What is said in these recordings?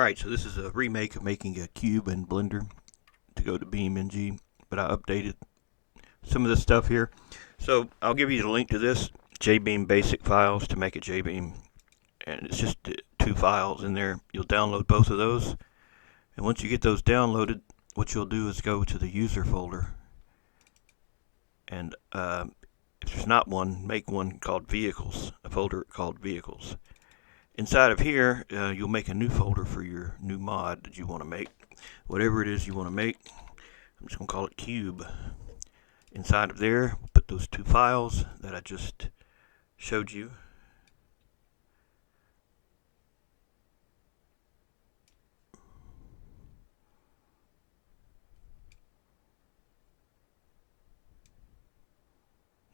Alright, so this is a remake of making a cube in Blender to go to BeamNG, but I updated some of this stuff here. So I'll give you the link to this, Jbeam basic files to make a Jbeam, and it's just two files in there. You'll download both of those, and once you get those downloaded, what you'll do is go to the user folder, and if there's not one, make one called vehicles, a folder called vehicles. Inside of here, you'll make a new folder for your new mod that you want to make. Whatever it is you want to make, I'm just going to call it cube. Inside of there, put those two files that I just showed you.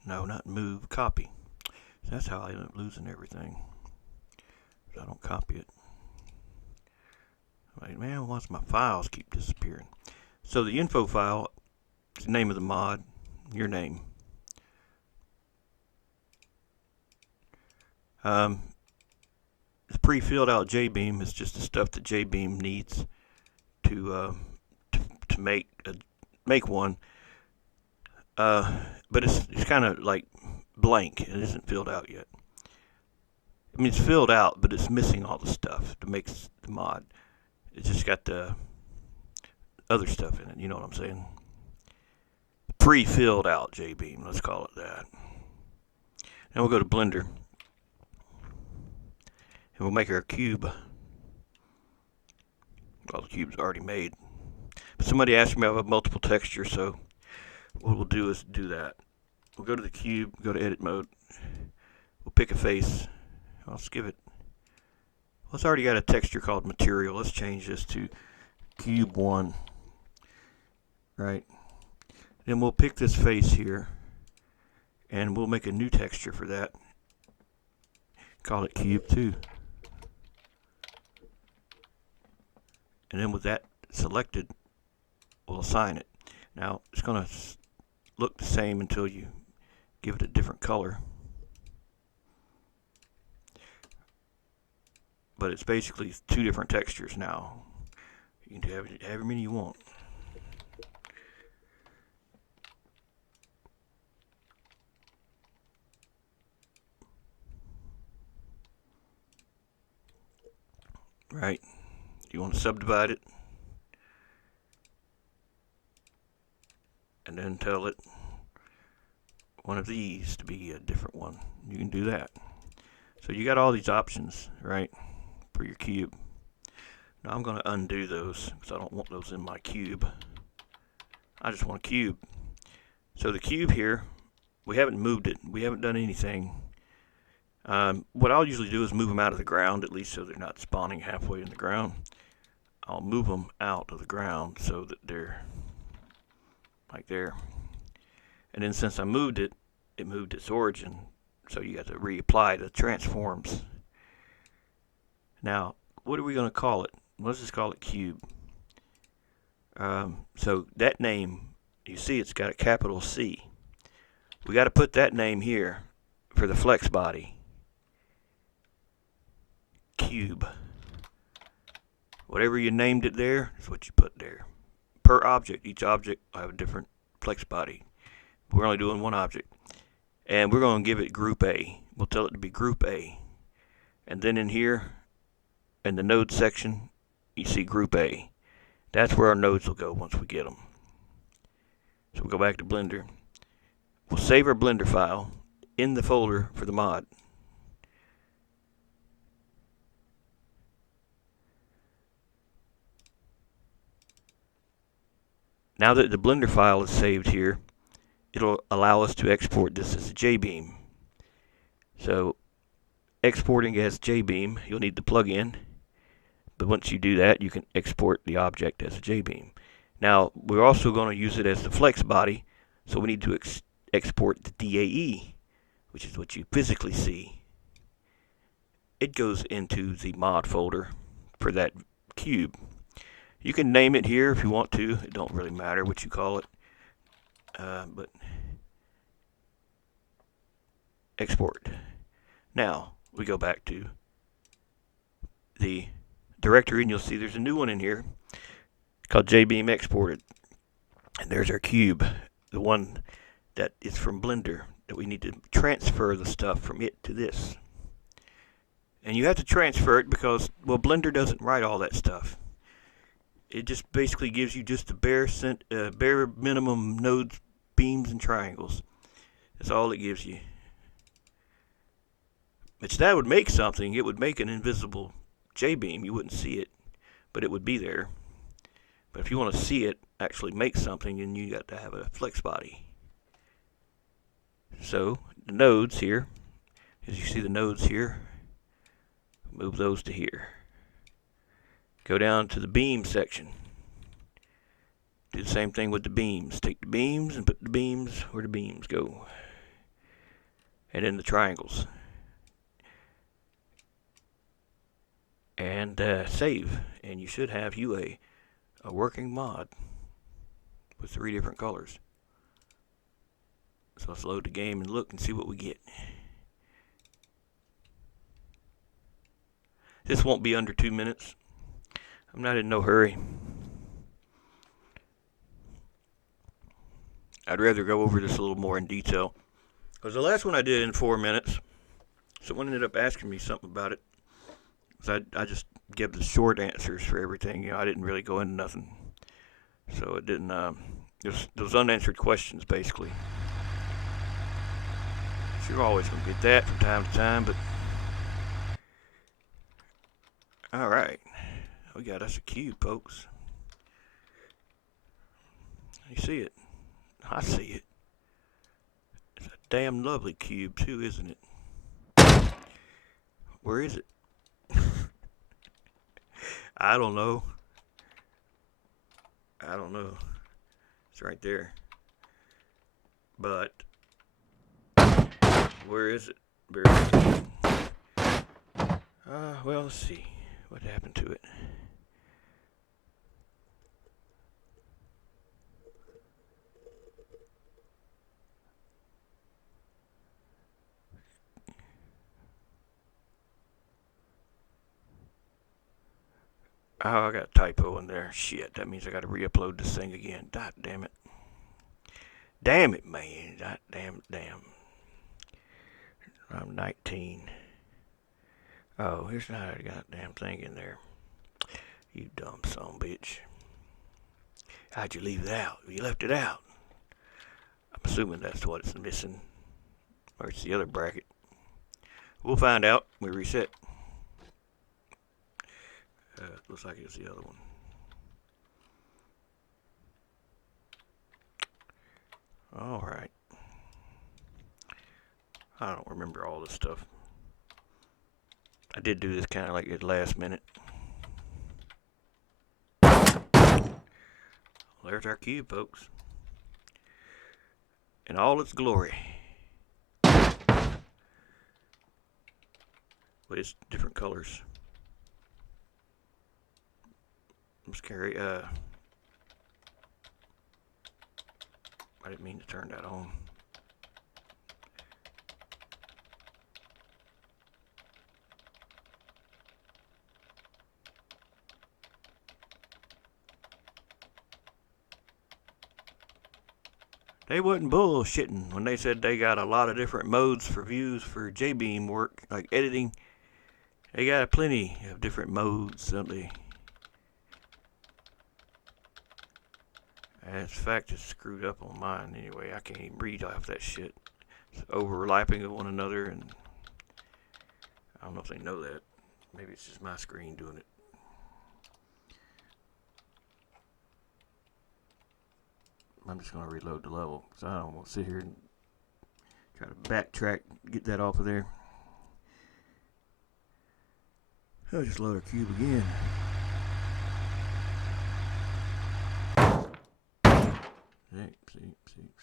No, not move, copy. So that's how I end up losing everything. I don't copy it. Like, man, why's my files keep disappearing? So the info file is the name of the mod, your name. The pre-filled out Jbeam is just the stuff that Jbeam needs to make one. But it's kind of like blank. It isn't filled out yet. I mean, it's filled out, but it's missing all the stuff to make the mod. It's just got the other stuff in it, you know what I'm saying? Pre-filled out Jbeam, let's call it that. Now we'll go to Blender, and we'll make our cube. Well, the cube's already made. But somebody asked me about multiple textures, so what we'll do is do that. We'll go to the cube, go to edit mode. We'll pick a face. Let's give it, well, it's already got a texture called material. Let's change this to cube 1. Right. Then we'll pick this face here, and we'll make a new texture for that. Call it cube 2. And then with that selected, we'll assign it. Now, it's going to look the same until you give it a different color. But it's basically two different textures now. You can have however many you want. Right. You want to subdivide it, and then tell it one of these to be a different one. You can do that. So you got all these options, right, for your cube. Now I'm going to undo those because I don't want those in my cube. I just want a cube. So the cube here, we haven't moved it. We haven't done anything. What I'll usually do is move them out of the ground, at least so they're not spawning halfway in the ground. I'll move them out of the ground so that they're like there. And then since I moved it, it moved its origin. So you have to reapply the transforms. Now, what are we going to call it? Let's just call it cube. So that name, you see it's got a capital C. We got to put that name here for the flex body. Cube. Whatever you named it there is what you put there. Per object, each object will have a different flex body. We're only doing one object. And we're going to give it group A. We'll tell it to be group A. And then in here, in the node section, you see group A. That's where our nodes will go once we get them. So we'll go back to Blender. We'll save our Blender file in the folder for the mod. Now that the Blender file is saved here, it'll allow us to export this as a Jbeam. So exporting as Jbeam, you'll need the plugin. But once you do that, you can export the object as a Jbeam. Now, we're also going to use it as the flex body, so we need to export the DAE, which is what you physically see. It goes into the mod folder for that cube. You can name it here if you want to. It don't really matter what you call it. But export. Now, we go back to the directory, and you'll see there's a new one in here called Jbeam Exported. And there's our cube, the one that is from Blender, that we need to transfer the stuff from it to this. And you have to transfer it because, well, Blender doesn't write all that stuff. It just basically gives you just the bare minimum nodes, beams, and triangles. That's all it gives you. Which that would make something. It would make an invisible Jbeam. You wouldn't see it, but it would be there. But if you want to see it actually make something, then you got to have a flex body. So the nodes here, as you see the nodes here, move those to here. Go down to the beam section. Do the same thing with the beams. Take the beams and put the beams where the beams go. And then the triangles. And save. And you should have you a working mod with 3 different colors. So let's load the game and look and see what we get. This won't be under 2 minutes. I'm not in no hurry. I'd rather go over this a little more in detail. Because the last one I did in 4 minutes, someone ended up asking me something about it. So I just gave the short answers for everything. You know, I didn't really go into nothing. So it didn't, those unanswered questions, basically. You're always going to get that from time to time, but... Alright. We got us a cube, folks. You see it? I see it. It's a damn lovely cube, too, isn't it? Where is it? I don't know. I don't know. It's right there. But where is it? Well, let's see what happened to it. Oh, I got a typo in there. Shit, that means I got to re-upload this thing again. God damn it. Damn it, man. God damn. I'm 19. Oh, here's not a goddamn thing in there. You dumb son of a bitch. How'd you leave it out? You left it out. I'm assuming that's what it's missing. Or it's the other bracket. We'll find out. We reset. Looks like it's the other one. Alright. I don't remember all this stuff. I did do this kind of like at the last minute. There's our cube, folks. In all its glory. But it's different colors. I'm scary. I didn't mean to turn that on. They wasn't bullshitting when they said they got a lot of different modes for views for Jbeam work, like editing. They got plenty of different modes, don't they? In fact, it's screwed up on mine anyway. I can't even read off that shit. It's overlapping of one another, and I don't know if they know that. Maybe it's just my screen doing it. I'm just going to reload the level, because I don't want to sit here and try to backtrack, get that off of there. I'll just load our cube again.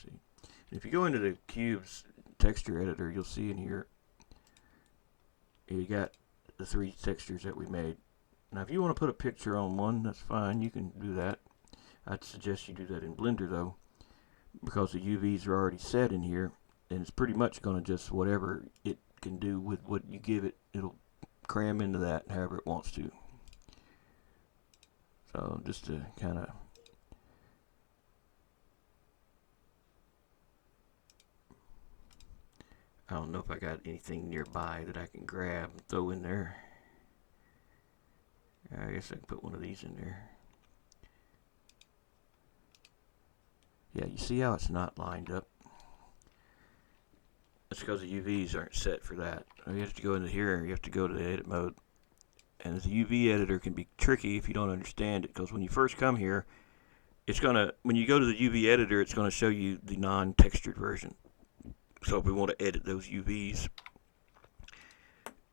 See. If you go into the cube's texture editor, you'll see in here, you got the 3 textures that we made. Now, if you want to put a picture on one, that's fine. You can do that. I'd suggest you do that in Blender, though, because the UVs are already set in here, and it's pretty much going to just whatever it can do with what you give it, it'll cram into that however it wants to. So just to kind of I don't know if I got anything nearby that I can grab and throw in there. I guess I can put one of these in there. Yeah, you see how it's not lined up? That's because the UVs aren't set for that. You have to go into here, you have to go to the edit mode. And the UV editor can be tricky if you don't understand it, because when you first come here, it's gonna, when you go to the UV editor, it's gonna show you the non-textured version. So if we want to edit those UVs,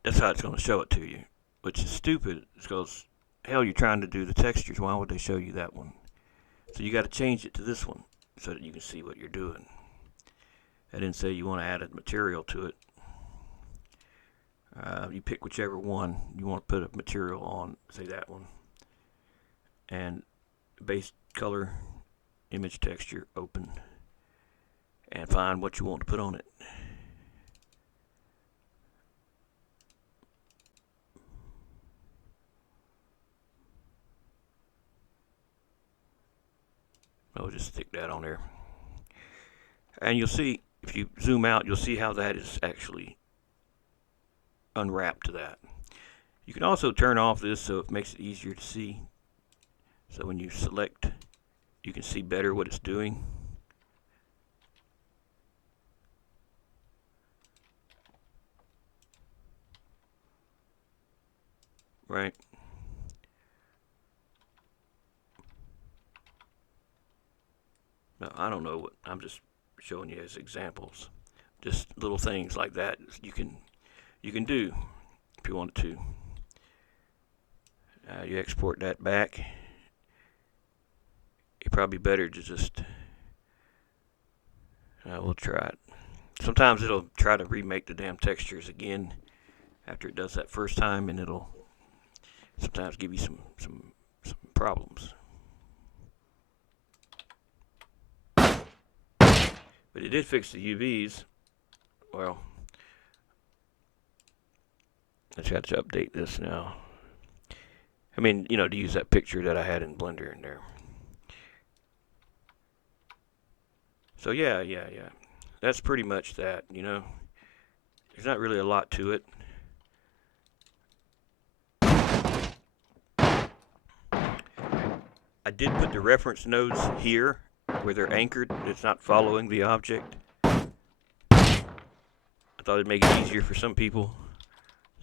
that's how it's gonna show it to you, which is stupid, because hell, you're trying to do the textures. Why would they show you that one? So you got to change it to this one so that you can see what you're doing. I didn't say you want to add a material to it. You pick whichever one you want to put a material on, say that one. And base color, image texture, open. And find what you want to put on it. I'll just stick that on there. And you'll see, if you zoom out, you'll see how that is actually unwrapped to that. You can also turn off this so it makes it easier to see. So when you select, you can see better what it's doing. Right? No, I don't know what, I'm just showing you as examples. Just little things like that you can do if you wanted to. You export that back. It's probably better to just we'll try it. Sometimes it'll try to remake the damn textures again after it does that first time, and it'll sometimes give you some problems. But it did fix the UVs. Well, I just have to update this now. I mean, you know, to use that picture that I had in Blender in there. So yeah. That's pretty much that, you know. There's not really a lot to it. I did put the reference nodes here where they're anchored. It's not following the object. I thought it'd make it easier for some people.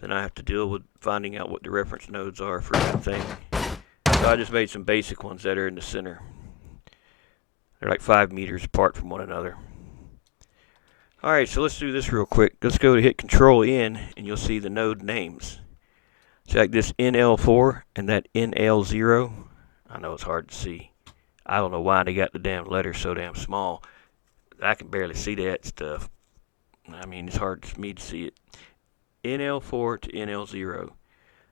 Then I have to deal with finding out what the reference nodes are for that thing. So I just made some basic ones that are in the center. They're like 5 meters apart from one another. Alright, so let's do this real quick. Let's go to hit Control N and you'll see the node names. So like this NL4 and that NL0. I know it's hard to see. I don't know why they got the damn letters so damn small. I can barely see that stuff. I mean, it's hard for me to see it. NL4 to NL0.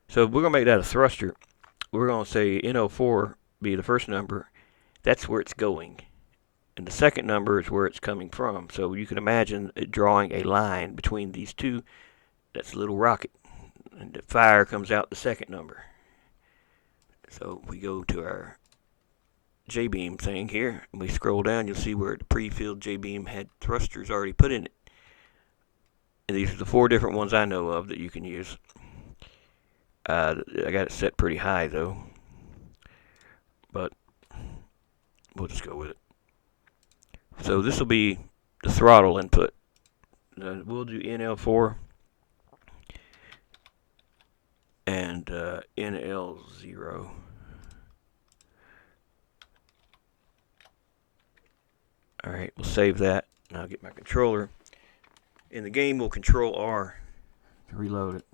So if we're going to make that a thruster, we're going to say NL4 be the first number. That's where it's going. And the second number is where it's coming from. So you can imagine it drawing a line between these two. That's a little rocket. And the fire comes out the second number. So we go to our Jbeam thing here, and we scroll down, you'll see where the pre-filled Jbeam had thrusters already put in it. And these are the 4 different ones I know of that you can use. I got it set pretty high though, but we'll just go with it. So this will be the throttle input. We'll do NL4 and NL0. Alright, we'll save that, and I'll get my controller. In the game, we'll Control R to reload it.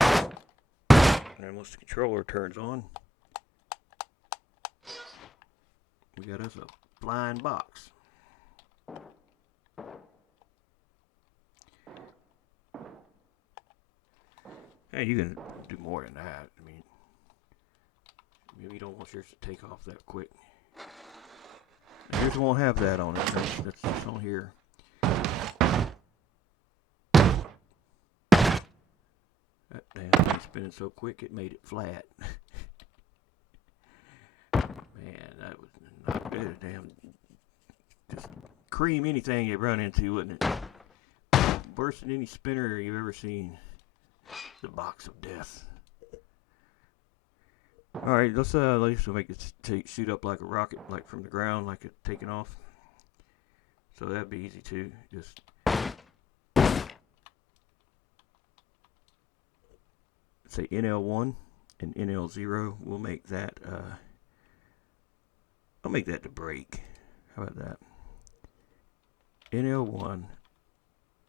And then once the controller turns on, we got us a blind box. Hey, you can do more than that. I mean, maybe you don't want yours to take off that quick. And yours won't have that on it. That's on here. That damn thing's spinning so quick it made it flat. That was not good. Damn, just cream anything you run into, wouldn't it? Worse than any spinner you've ever seen. The box of death. All right, let's make it shoot up like a rocket, like from the ground, like it taking off. So that'd be easy too. Just say NL1 and NL0. We'll make that. I'll make that the brake. How about that? NL1,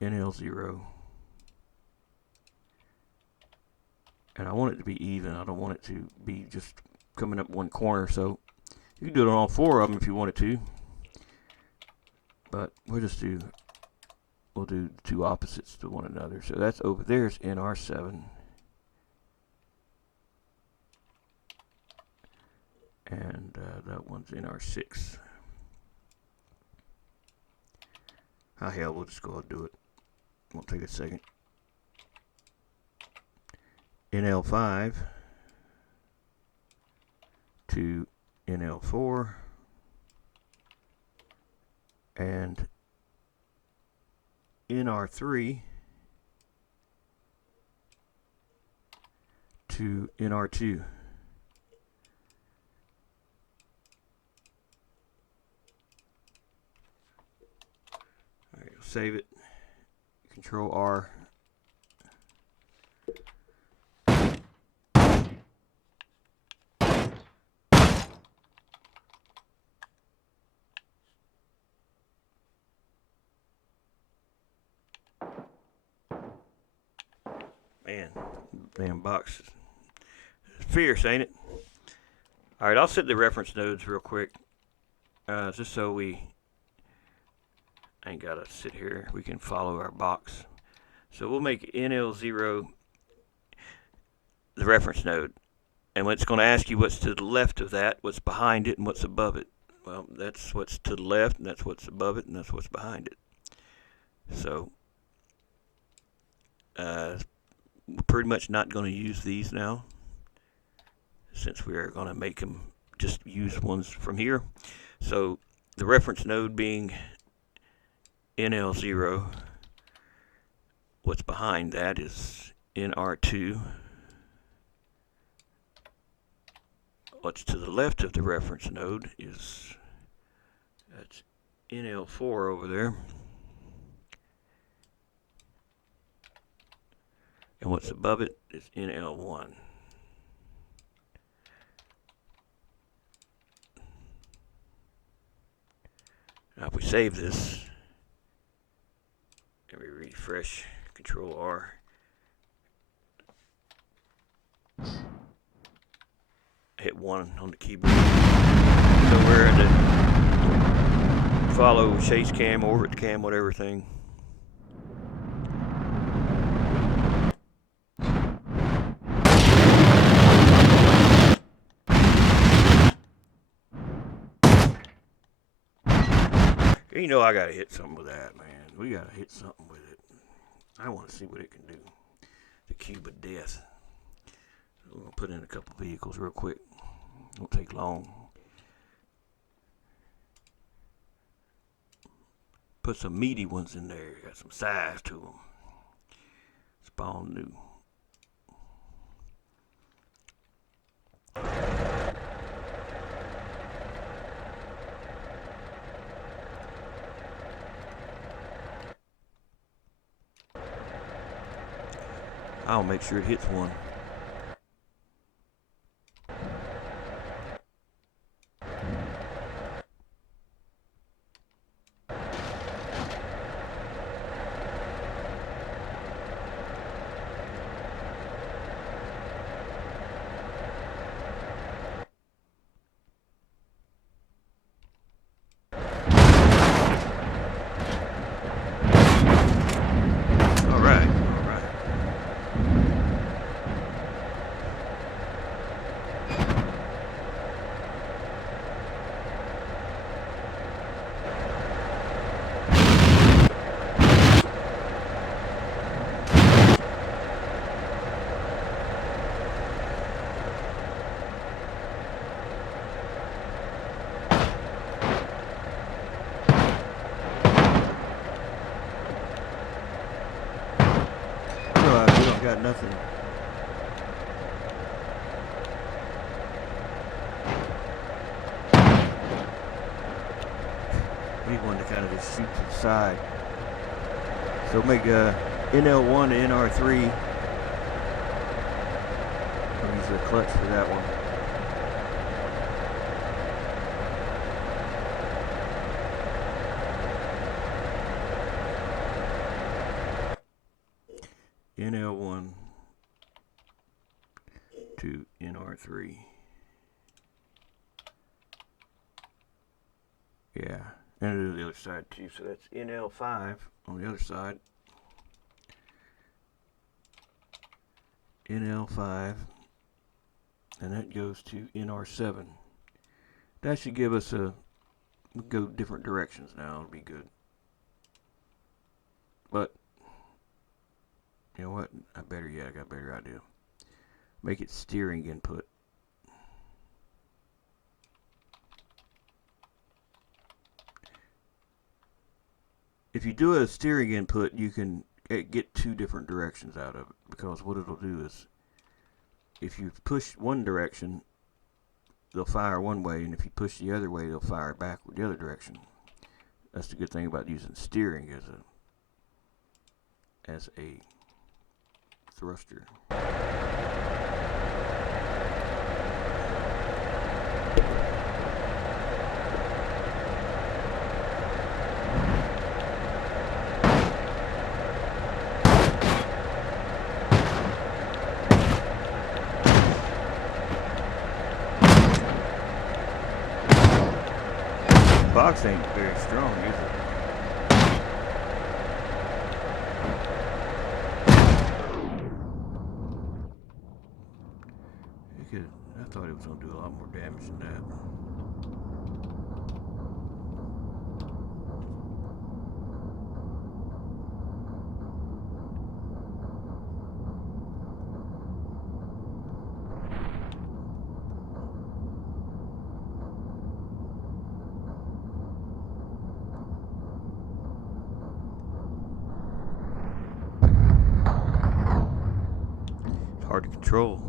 NL0. And I want it to be even. I don't want it to be just coming up one corner. So you can do it on all four of them if you wanted to. But we'll do two opposites to one another. So that's over there's NR7. And that one's NR6. Oh hell, we'll just go ahead and do it. Won't take a second. NL5 to NL4 and NR3 to NR2. All right, save it. Control R. Man, damn box is fierce, ain't it? All right, I'll set the reference nodes real quick, just so we ain't gotta sit here. We can follow our box. So we'll make NL0 the reference node, and it's going to ask you what's to the left of that, what's behind it, and what's above it. Well, that's what's to the left, and that's what's above it, and that's what's behind it. So we're pretty much not going to use these now, since we are going to make them just use ones from here. So the reference node being NL0, what's behind that is NR2. What's to the left of the reference node is that's NL4 over there. And what's above it is NL1. Now if we save this and we refresh, Control R, hit 1 on the keyboard. So we're in the follow chase cam, orbit cam, whatever thing. You know I gotta hit something with that, man. We gotta hit something with it. I want to see what it can do. The cube of death. We're gonna put in a couple vehicles real quick. Won't take long. Put some meaty ones in there. Got some size to them. Spawn new. I'll make sure it hits one. got nothing. We need one to kind of just shoot to the side. So make NL1 to NR3. I'll use the clutch for that one. NL1 to NR3. Yeah, and do the other side too. So that's NL5 on the other side. NL5, and that goes to NR7. That should give us a, we'll go different directions now, it'll be good. But, you know what, I got a better idea. Make it steering input. If you do a steering input, you can get two different directions out of it, because what it'll do is, if you push one direction, they'll fire one way, and if you push the other way, they'll fire back the other direction. That's the good thing about using steering as a thruster. Box ain't very strong, is it? I thought it was going to do a lot more damage than that. Hard to control.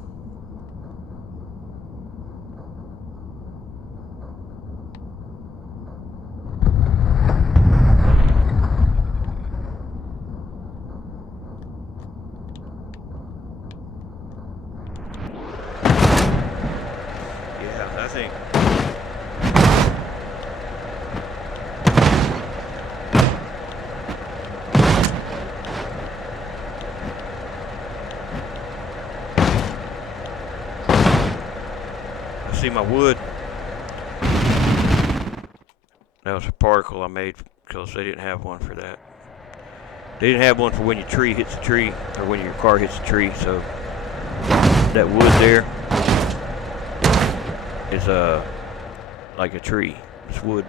Yeah, I think see my wood. That was a particle I made because they didn't have one for that. They didn't have one for when your tree hits a tree, or when your car hits a tree. So that wood there is like a tree. It's wood.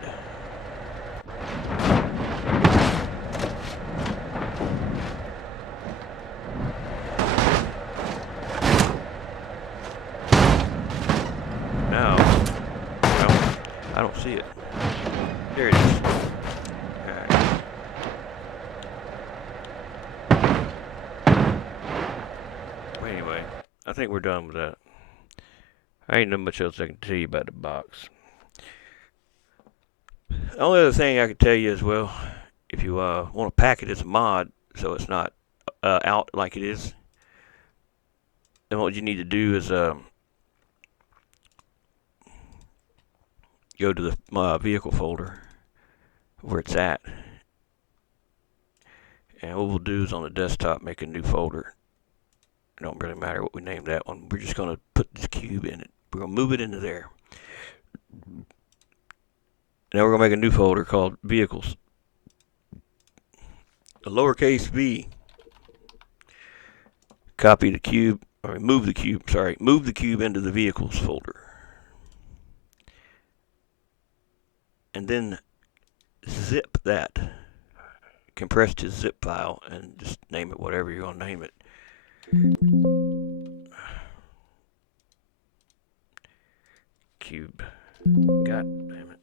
Now, I don't see it. There it is. Alright. Well, anyway, I think we're done with that. I ain't know much else I can tell you about the box. The only other thing I can tell you as well, if you want to pack it as a mod, so it's not out like it is, then what you need to do is go to the vehicle folder where it's at, and what we'll do is on the desktop make a new folder. It don't really matter what we name that one. We're just going to put this cube in it. We're going to move it into there. Now we're going to make a new folder called Vehicles. A lowercase v. Copy the cube, or move the cube, sorry. Move the cube into the Vehicles folder. And then zip that. Compress to zip file and just name it whatever you're going to name it. Cube. God damn it.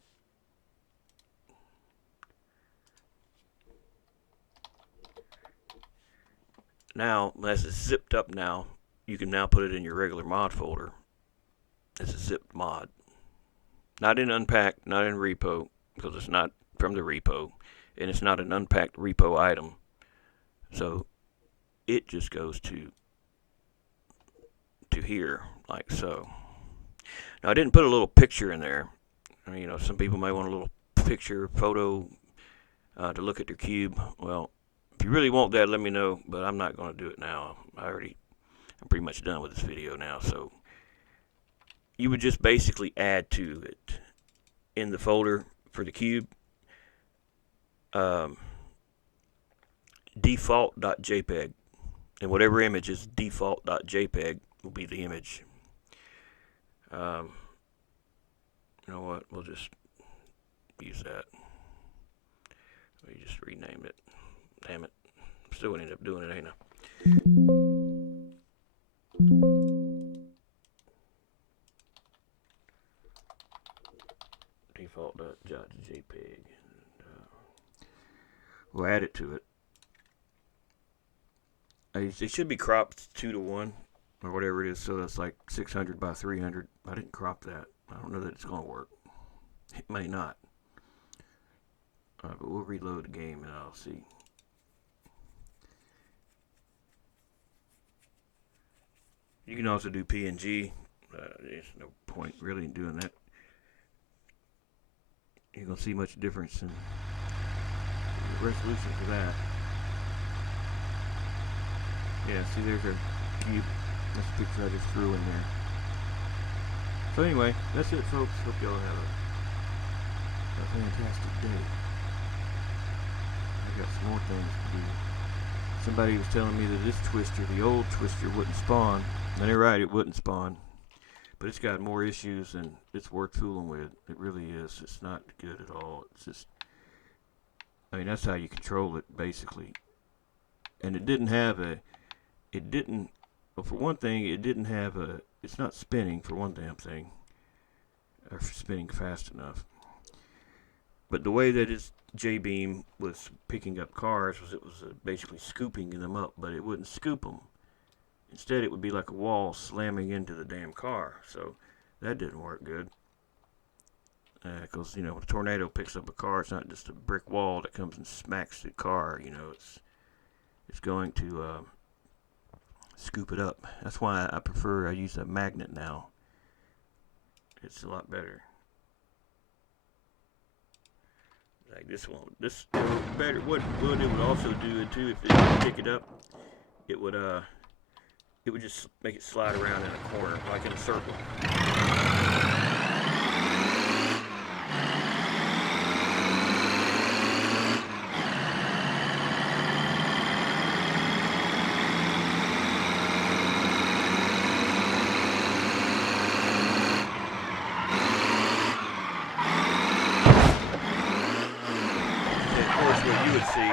now, as it's zipped up now, you can now put it in your regular mod folder as a zipped mod. Not in unpacked, not in repo, because it's not from the repo, and it's not an unpacked repo item. So it just goes to here, like so. Now I didn't put a little picture in there. I mean, some people might want a little picture, photo, to look at their cube. Well, if you really want that, let me know, but I'm not going to do it now. I'm pretty much done with this video now. So you would just basically add to it in the folder for the cube, default.jpg, and whatever image is default.jpg will be the image. You know what? We'll just use that. We just renamed it. Damn it. I'm still gonna end up doing it, ain't I? Default.jpg. We'll add it to it. It should be cropped 2:1 or whatever it is, so that's like 600 by 300. I didn't crop that. I don't know that it's going to work. It may not. But we'll reload the game and I'll see. You can also do PNG. There's no point really in doing that. You're going to see much difference in the resolution for that. Yeah, see, there's our cube. That's the picture I just threw in there. So anyway, that's it, folks. Hope y'all have a fantastic day. I got some more things to do. Somebody was telling me that this twister, the old twister, wouldn't spawn. And they're right, it wouldn't spawn. But it's got more issues and it's worth fooling with. It really is. It's not good at all. It's just, I mean, that's how you control it, basically. And it didn't have a, well, for one thing, it didn't have a, it's not spinning, for one damn thing. Or spinning fast enough. But the way that its Jbeam was picking up cars was it was basically scooping them up, but it wouldn't scoop them. Instead, it would be like a wall slamming into the damn car. So that didn't work good. Because, when a tornado picks up a car, it's not just a brick wall that comes and smacks the car. It's going to scoop it up. That's why I use a magnet now. It's a lot better. Like this one. This better. What it would also do it too, if it didn't pick it up, it would just make it slide around in a corner, like in a circle. What you would see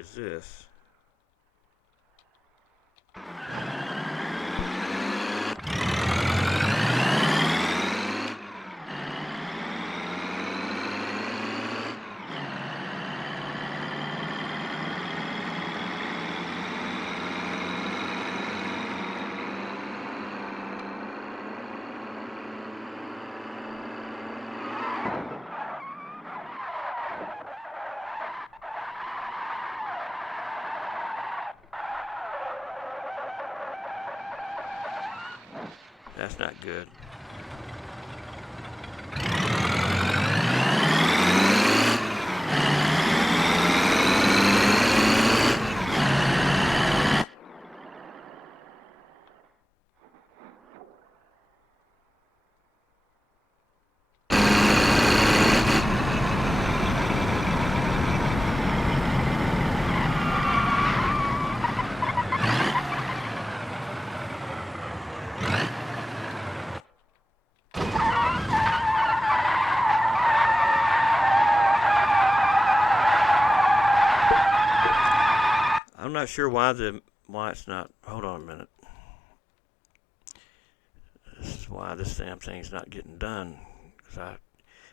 is this. That's not good. I'm not sure why it's not. Hold on a minute. This is why this damn thing's not getting done. Because I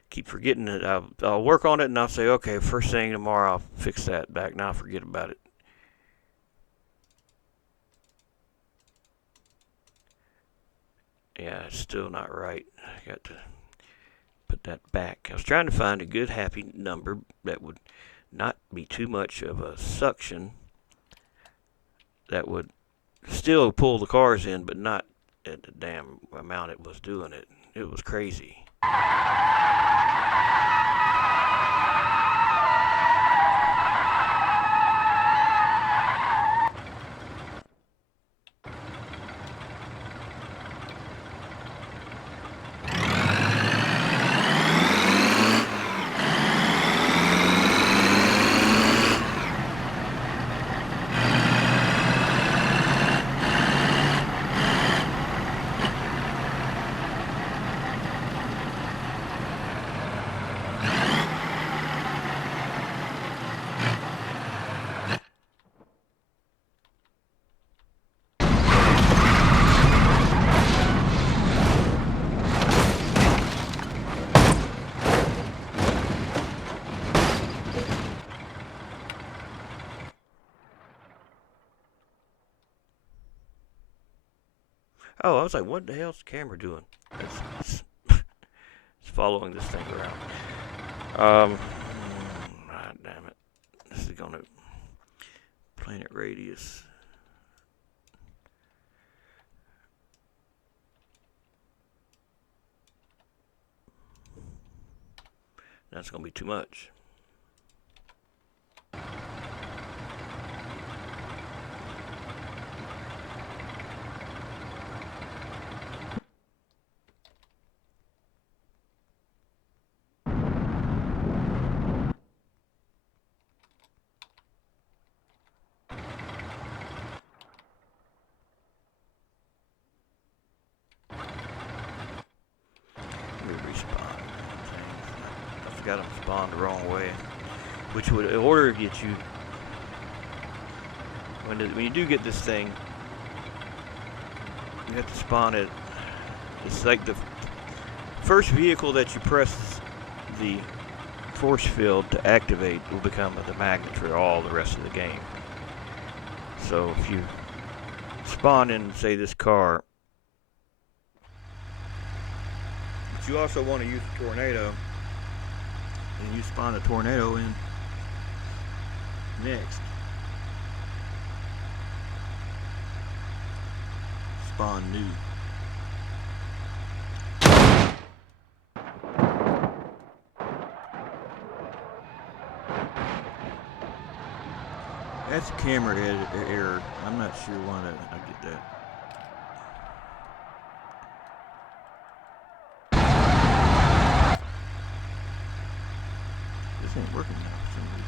keep forgetting it. I'll work on it and I'll say, okay, first thing tomorrow I'll fix that back. Now I'll forget about it. Yeah, it's still not right. I got to put that back. I was trying to find a good happy number that would not be too much of a suction, that would still pull the cars in, but not at the damn amount it was doing it. It was crazy. Oh, I was like, what the hell's the camera doing? It's following this thing around. God damn it. This is gonna planet radius. That's gonna be too much. Respawn. I forgot I'm spawned the wrong way, which would in order to get you when you do get this thing, you have to spawn it. It's like the first vehicle that you press the force field to activate will become the magnet for all the rest of the game. So if you spawn in, say, this car, but you also want to use the tornado, and you spawn the tornado in next. Spawn new. That's a camera error. I'm not sure why I get that. This ain't working now for some reason.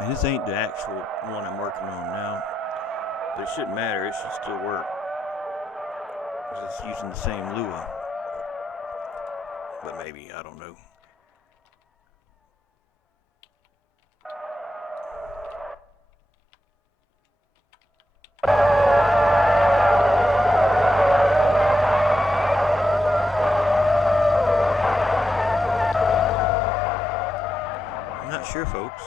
And this ain't the actual one I'm working on now, but it shouldn't matter. It should still work. It's using the same Lua, but maybe, I don't know. I'm not sure, folks.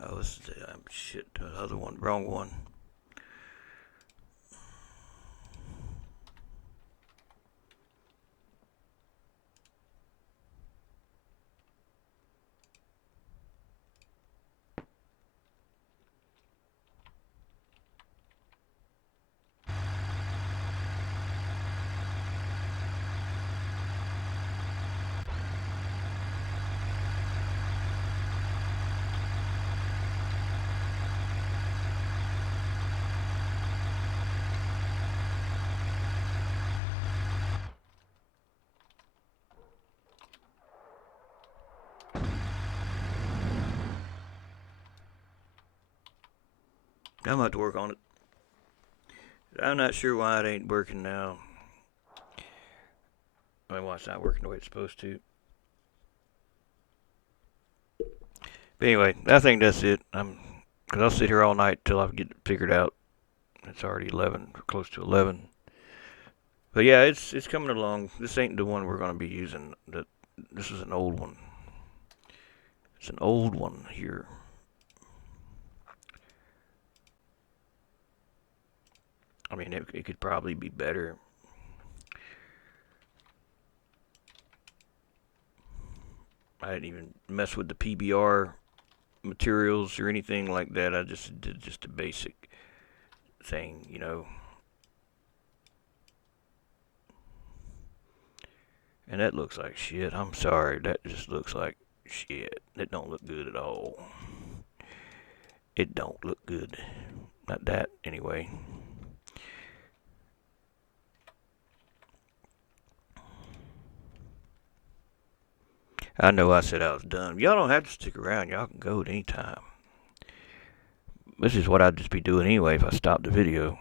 Oh, this is the shit. The other one, wrong one. I'm gonna have to work on it. I'm not sure why it ain't working now. I mean, why it's not working the way it's supposed to. But anyway, I think that's it. Cause I'll sit here all night till I get it figured out. It's already 11, close to 11. But yeah, it's coming along. This ain't the one we're gonna be using. This is an old one. It's an old one here. I mean, it could probably be better. I didn't even mess with the PBR materials or anything like that. I just did just a basic thing, you know. And that looks like shit. I'm sorry. That just looks like shit. It don't look good at all. It don't look good. Not that, anyway. I know I said I was done. Y'all don't have to stick around. Y'all can go at any time. This is what I'd just be doing anyway if I stopped the video.